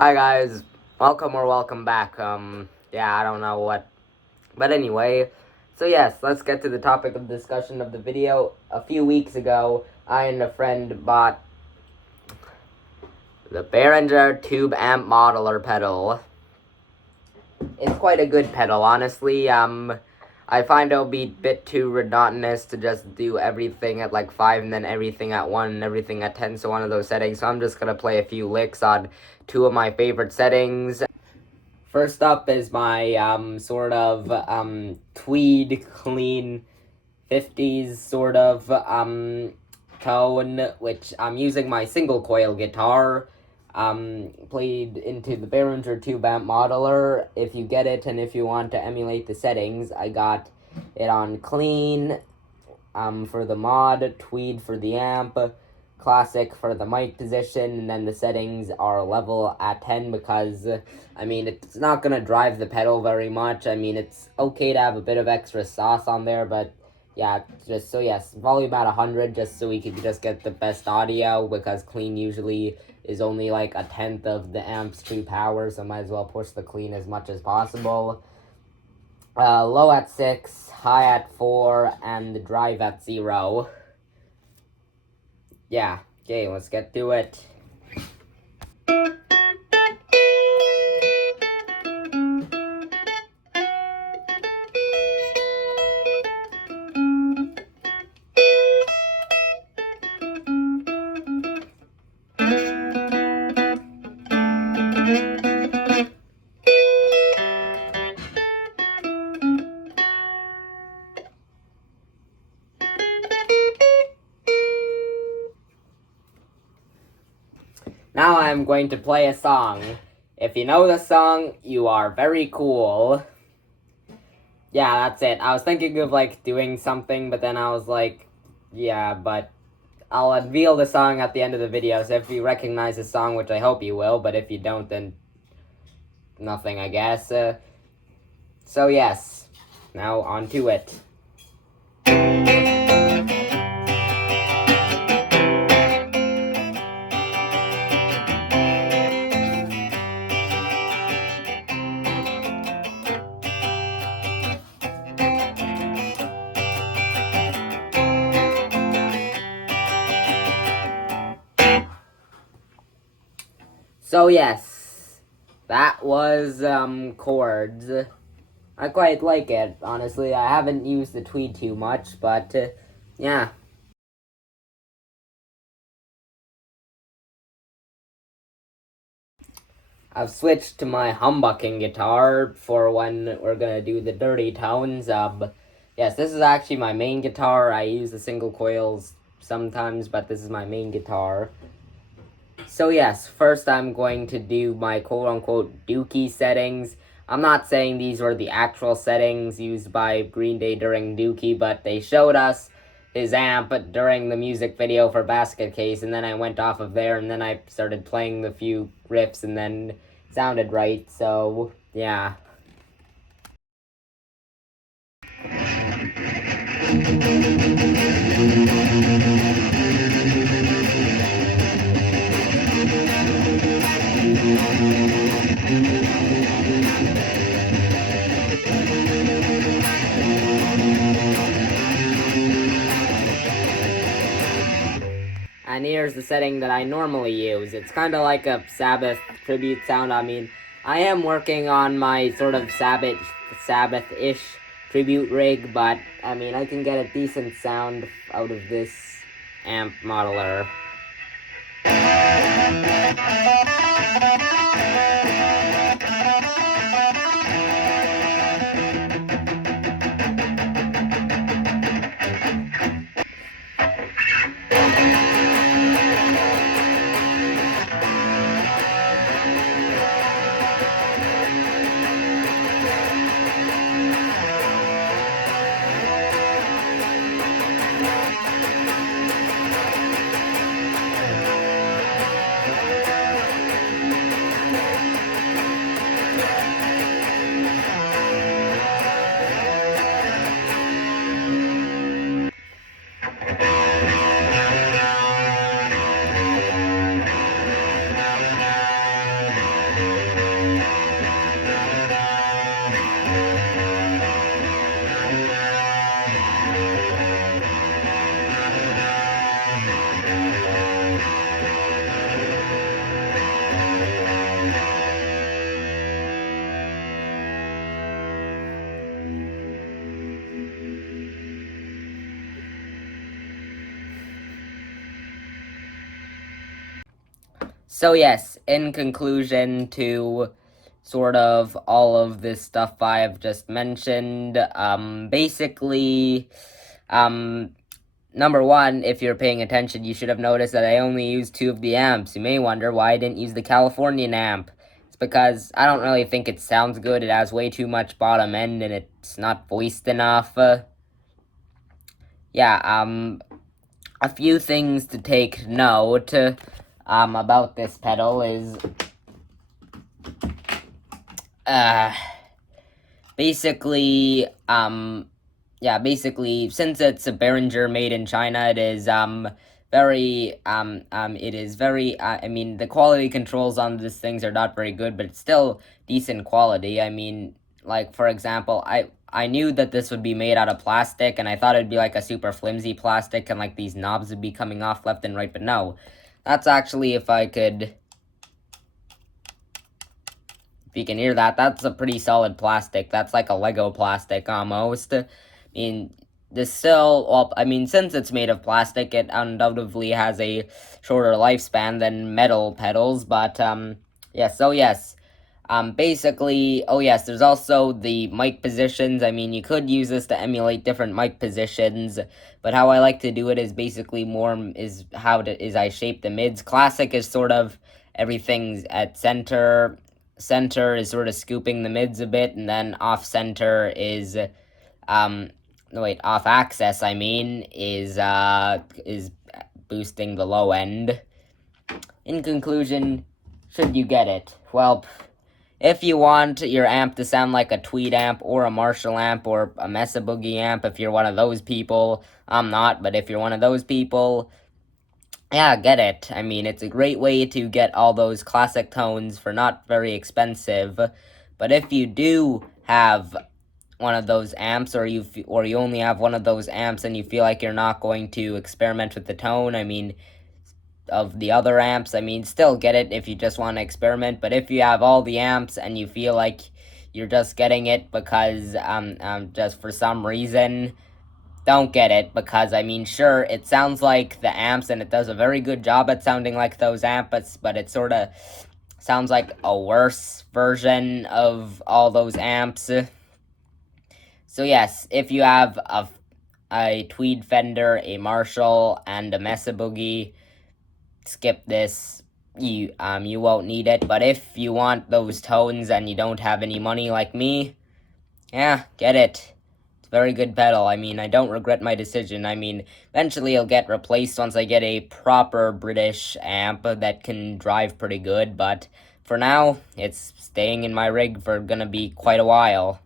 Hi guys, welcome back. Yeah, I don't know what, but anyway, so yes, let's get to the topic of discussion of the video. A few weeks ago, I and a friend bought the Behringer Tube Amp Modeler pedal. It's quite a good pedal, honestly. I find it'll be a bit too monotonous to just do everything at like 5 and then everything at 1 and everything at 10, so one of those settings. So I'm just gonna play a few licks on two of my favorite settings. First up is my tweed clean 50s sort of tone, which I'm using my single coil guitar. Played into the Behringer Tube Amp Modeler. If you get it and if you want to emulate the settings, I got it on clean for the mod, tweed for the amp, classic for the mic position, and then the settings are level at 10 because, I mean, it's not going to drive the pedal very much. I mean, it's okay to have a bit of extra sauce on there, but yeah, just so yes, volume at 100 just so we can just get the best audio because clean usually is only like a tenth of the amp's true power, so might as well push the clean as much as possible. Low at 6, high at 4, and the drive at 0. Yeah, okay, let's get to it. Now I'm going to play a song. If you know the song, you are very cool. Yeah, that's it. I was thinking of, like, doing something, but then I was like, yeah, but I'll unveil the song at the end of the video, so if you recognize the song, which I hope you will, but if you don't, then nothing, I guess. So yes, now on to it. So yes, that was chords. I quite like it, honestly. I haven't used the tweed too much, but yeah. I've switched to my humbucking guitar for when we're gonna do the dirty tones. Yes, this is actually my main guitar. I use the single coils sometimes, but this is my main guitar. So yes, first I'm going to do my quote-unquote Dookie settings. I'm not saying these were the actual settings used by Green Day during Dookie, but they showed us his amp during the music video for Basket Case, and then I went off of there, and then I started playing the few riffs, and then it sounded right, so yeah. And here's the setting that I normally use. It's kind of like a Sabbath tribute sound. I mean, I am working on my sort of Sabbath-ish tribute rig, but I mean, I can get a decent sound out of this amp modeler. So yes, in conclusion to sort of all of this stuff I've just mentioned, basically, number one, if you're paying attention, you should have noticed that I only used 2 of the amps. You may wonder why I didn't use the Californian amp. It's because I don't really think it sounds good. It has way too much bottom end and it's not voiced enough. A few things to take note about this pedal is basically since it's a Behringer made in China, it is I mean, the quality controls on these things are not very good, but it's still decent quality. I mean, like, for example, I knew that this would be made out of plastic, and I thought it'd be like a super flimsy plastic, and like these knobs would be coming off left and right, but no. That's actually, if you can hear that, that's a pretty solid plastic. That's like a Lego plastic, almost. I mean, since it's made of plastic, it undoubtedly has a shorter lifespan than metal pedals, but, yes. There's also the mic positions. I mean, you could use this to emulate different mic positions, but how I like to do it is basically I shape the mids. Classic is sort of everything's at center. Center is sort of scooping the mids a bit, and then off center is, off axis, is boosting the low end. In conclusion, should you get it? Well, if you want your amp to sound like a Tweed amp or a Marshall amp or a Mesa Boogie amp, if you're one of those people, I'm not, but if you're one of those people, yeah, get it. I mean, it's a great way to get all those classic tones for not very expensive. But if you do have one of those amps, or you only have one of those amps and you feel like you're not going to experiment with the tone, I mean, of the other amps, I mean, still get it if you just want to experiment. But if you have all the amps and you feel like you're just getting it because just for some reason, don't get it, because I mean, sure, it sounds like the amps and it does a very good job at sounding like those amps, but it sort of sounds like a worse version of all those amps. So yes, if you have a Tweed Fender, a Marshall, and a Mesa Boogie, skip this. You won't need it. But if you want those tones and you don't have any money like me, yeah, get it. It's a very good pedal. I mean, I don't regret my decision. I mean, eventually it'll get replaced once I get a proper British amp that can drive pretty good, but for now, it's staying in my rig for gonna be quite a while.